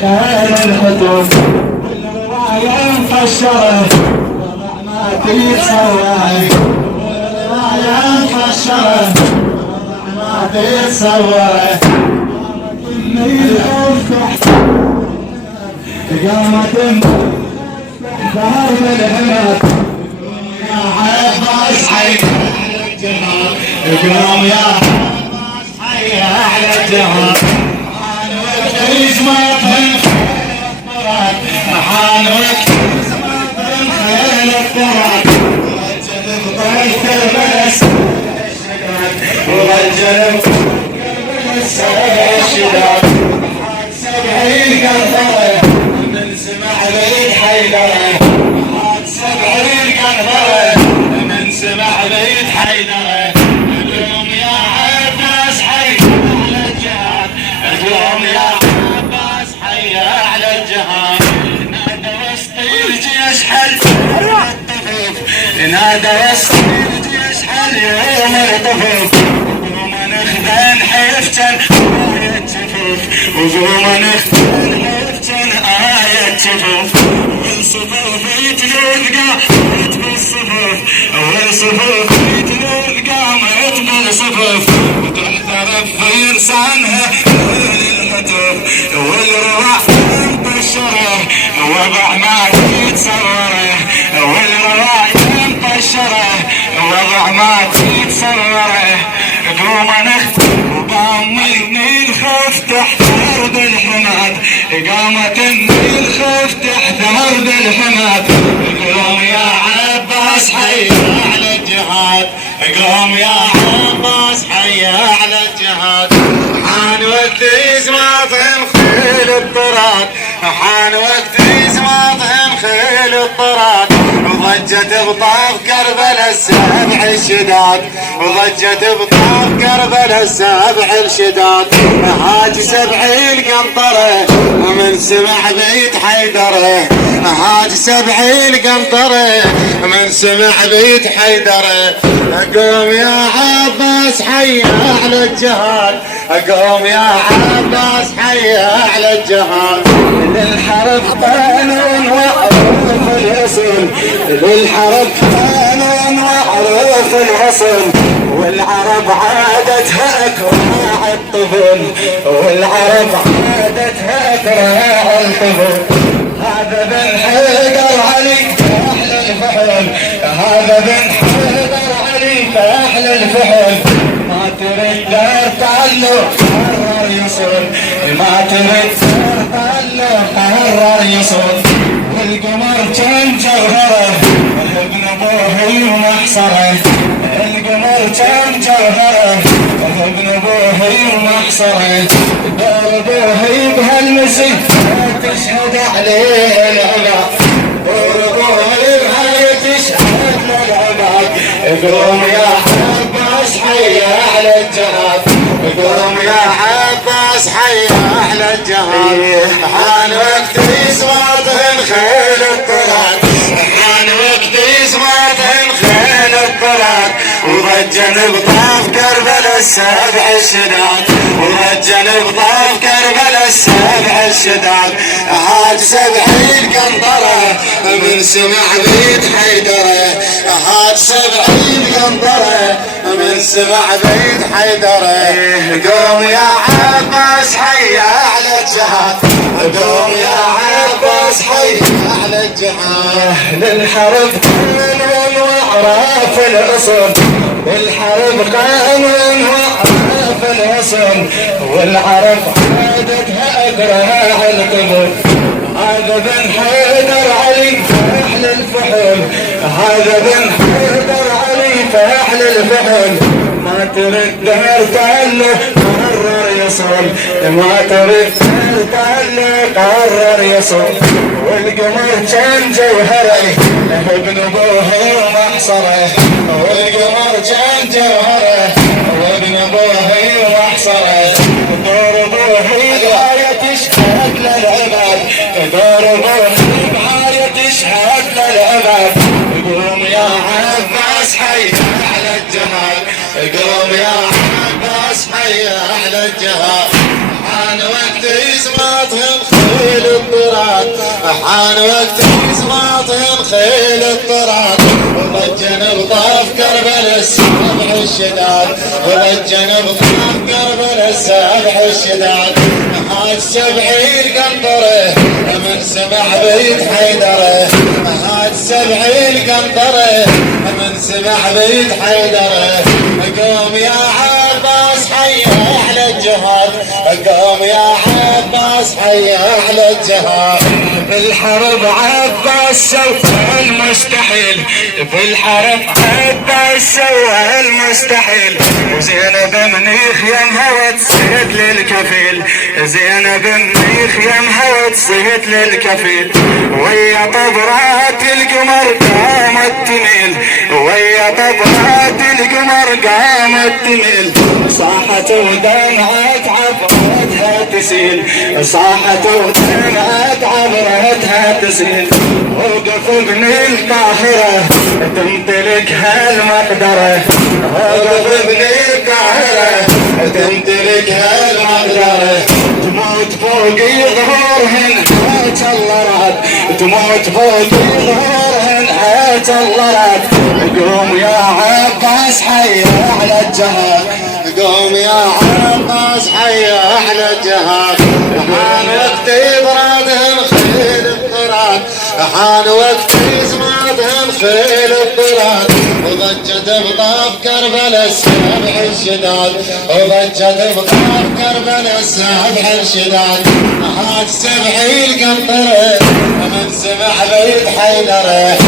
خيل الحدود والرواية مفشرة وضع ما تتصور والرواية مفشرة وضع ما تتصور كني الأفتح قامت ضرب الهمات يا عباس حي على الجهاد قام يا عباس حي على الجهاد حان وقت اسمه حان وقت اسمه خيل الطراد ورجل بطيف البلس ورجل بطيف الشداد حان 70 قنطرة من سمع بيت حيدرة حان 70 قنطرة من سمع بيت حيدرة قوم يا عباس حي على الجهاد قوم يا عباس حي على الجهاد نادى وسط الجيش حل نادى وسط الجيش حل يوم الطفوف وقوم نخذن حفتن آية جفوف وقوم نخذن حفتن آية جفوف والصفوف يتلقى بالصفوف والصفوف يتلقى بالصفوف وكل طرف في لسانها الهتف والرواح مبشره وضع ما يتصوره والرواح مبشره وضع ما يتصوره قوم نختم وقام النيل خف تحت ارض الحماد قامت النيل خف تحت ارض الحماد قوم يا عباس حي على الجهاد قوم يا عباس حي على الجهاد حان وقت يزمطهم خيل الطراد حان وقت يزمطهم خيل الطراد وضجت بطاف كربلاء السبع الشداد وضجت بطاف كربلاء السبع الشداد هاج 70 قنطرة من سمع بيت حيدرة هاج 70 قنطرة من سمع بيت حيدرة قوم يا عباس حي على الجهاد قوم يا عباس حي على الجهاد للحرب قانون وعروف الوصل للحرب قانون وعروف الوصل والعرب عادتها اكراع الطفل والعرب عادتها اكراع الطفل هذا بن حيدر علي احلى الفحل هذا بن حيدر علي احلى الفحل ما تريد تعلق قرر يصل ما تريد تعلق قرر يصل والقمر كان جوهره ابن ابوه ومحصره القمر كان جوهره ابن ابوه ومحصره دار ابوه بهالمسي تشهد عليه العباد دار ابوه بهاي تشهد للعباد قوم يا عباس حي على الجهاد قوم يا عباس حي على الجهاد حان وقت يسمعهم خيل الطراد حان وقت يسمعهم خيل الطراد وضجن بطاف كربلاء السبع الشداد وضجن بطاف كربلاء السبع الشداد هاج 70 قنطرة من سمع بيت حيدرة هاج 70 قنطرة من سمع بيت حيدرة قوم يا عباس حي على الجهاد قوم يا عباس حي على الجهاد للحرب قانون وعراف الأصل للحرب قانون وعراف الأصل والعرب عادتها أكراع القبول هذا بن حيدر علي فاحل الفحل هذا بن حيدر علي فاحل الفحل ما ترد دار تعلق قرر يصل ما ترد دار تعلق قرر يصل والقمر كان جوهره ابن ابوه ومحصره والقمر كان جوهره وابن ابوه ومحصره دور ابوه بهاية تشهد للعباد دور ابوه بهاية تشهد للعباد قوم يا عباس حي على الجهاد قوم يا عباس حي على الجهاد حان وقت يزمطهم حان وقت إسماطهم خيل الطراد وضجن بطاف كربلاء السبع الشداد وضجن بطاف كربلاء السبع الشداد هاج سبعي القنطرة من سمح بيت حيدره هاج سبعي القنطرة من سمح بيت حيدره قوم يا عباس حي احلى الجهاد قوم يا عباس حي احلى الجهاد بالحرب عباس سوى المستحيل بالحرب عباس سوى المستحيل وزينب منيخ يمها وتصيد للكفيل زينب منيخ يمها وتصيد للكفيل ويا طبرات القمر قامت تميل ويا طبرات القمر قامت تميل صاحت ودمعت عبرتها تسيل صاحت ودمعت عبرتها تسيل وقف ابن القاهرة تمتلك هالمقدرة وقف ابن القاهرة تمتلك هالمقدرة تموت فوق ظهورهن هات الله راد تموت فوق ظهورهن هات الله راد قوم يا عباس حي على الجهاد قوم يا عباس حي على الجهاد حان وقت إبرادهم خيل الطراد حان وقت إزمادهم خيل الطراد وضجت بطاف كربلاء السبع الشداد وضجت بطاف كربلاء السبع الشداد هاج سبعي القنطرة ومن سمح بيت حيدره